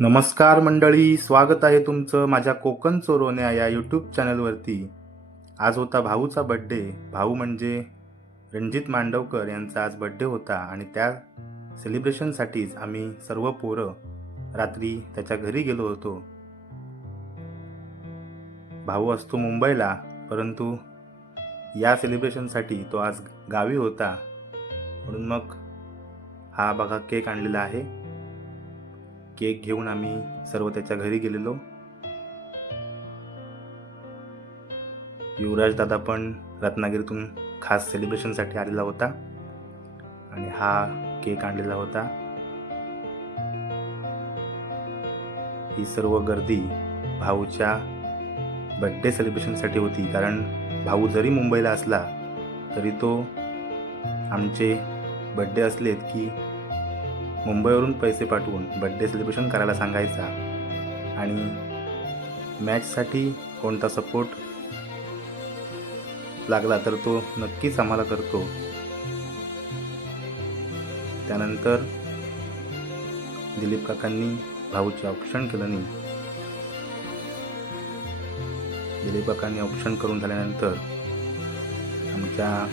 नमस्कार मंडळी स्वागत आहे तुमचं माझ्या कोकण चोरवण्या या यूट्यूब चॅनलवरती आज होता भाऊचा बड्डे भाऊ म्हणजे रणजित मांडवकर यांचा आज बड्डे होता आणि त्या सेलिब्रेशनसाठीच आम्ही सर्व पोरं रात्री त्याच्या घरी गेलो होतो. भाऊ असतो मुंबईला परंतु या सेलिब्रेशनसाठी तो आज गावी होता. म्हणून मग हा बघा केक आणलेला आहे. केक घेऊन आम्ही सर्व त्याच्या घरी गेलेलो. युवराज दादा पण रत्नागिरीतून खास सेलिब्रेशनसाठी आलेला होता आणि हा केक आणलेला होता. ही सर्व गर्दी भाऊच्या बड्डे सेलिब्रेशनसाठी होती. कारण भाऊ जरी मुंबईला असला तरी तो आमचे बड्डे असलेत की मुंबईवरून पैसे पाठवून बड्डे सेलिब्रेशन करायला सांगायचा. आणि मॅचसाठी कोणता सपोर्ट लागला तर तो नक्कीच आम्हाला करतो. त्यानंतर दिलीप काकांनी भाऊचे ऑप्शन केलं नाही. दिलीप काकांनी ऑप्शन करून झाल्यानंतर आमच्या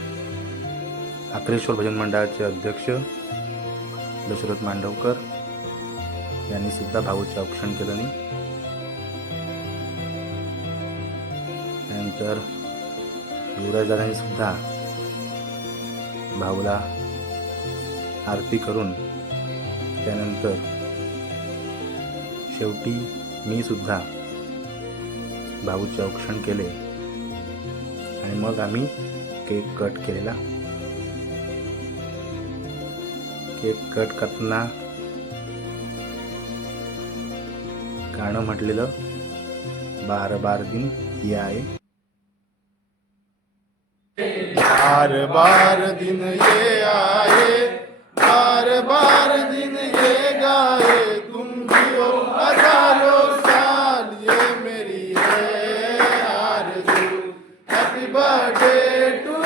अक्रेश्वर भजन मंडळाचे अध्यक्ष दशरथ मांडवकर यांनी सुद्धा भाऊचे औक्षण केलं नाही. त्यानंतर युवराजदादांनी सुद्धा भाऊला आरती करून त्यानंतर शेवटी मी सुद्धा भाऊचे औक्षण केले आणि मग आम्ही केक कट केलेला. केक कट करताना गाणं म्हटलेलं बार बार दिन ये आहे. बार बार दिन ये आए बार बार दिन ये गाए तुम जियो हो हजारों साल ये मेरी है आरज़ू। Happy birthday to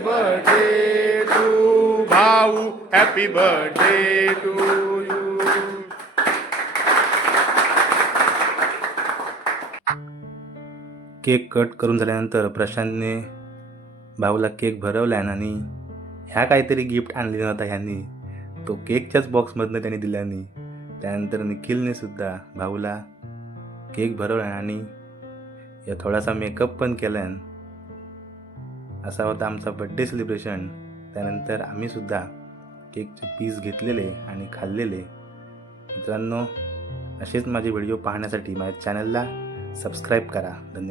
birthday to भाऊ happy birthday to you cake cut करून झाल्यानंतर प्रशांतने भाऊला केक भरवला आणि ह्या काहीतरी गिफ्ट आणले नव्हता ह्यांनी. तो केकच्याच बॉक्समधनं त्यांनी दिल्याने त्यानंतर निखिलने सुद्धा भाऊला केक भरवला आणि या थोडासा मेकअप पण केला असा होता आमचा बड्डे सेलिब्रेशन त्यानंतर आम्ही सुद्धा केकचे पीस घेतलेले आणि खाल्लेले. मित्रांनो असेच माझे व्हिडिओ पाहण्यासाठी माझ्या चॅनलला सबस्क्राईब करा. धन्यवाद.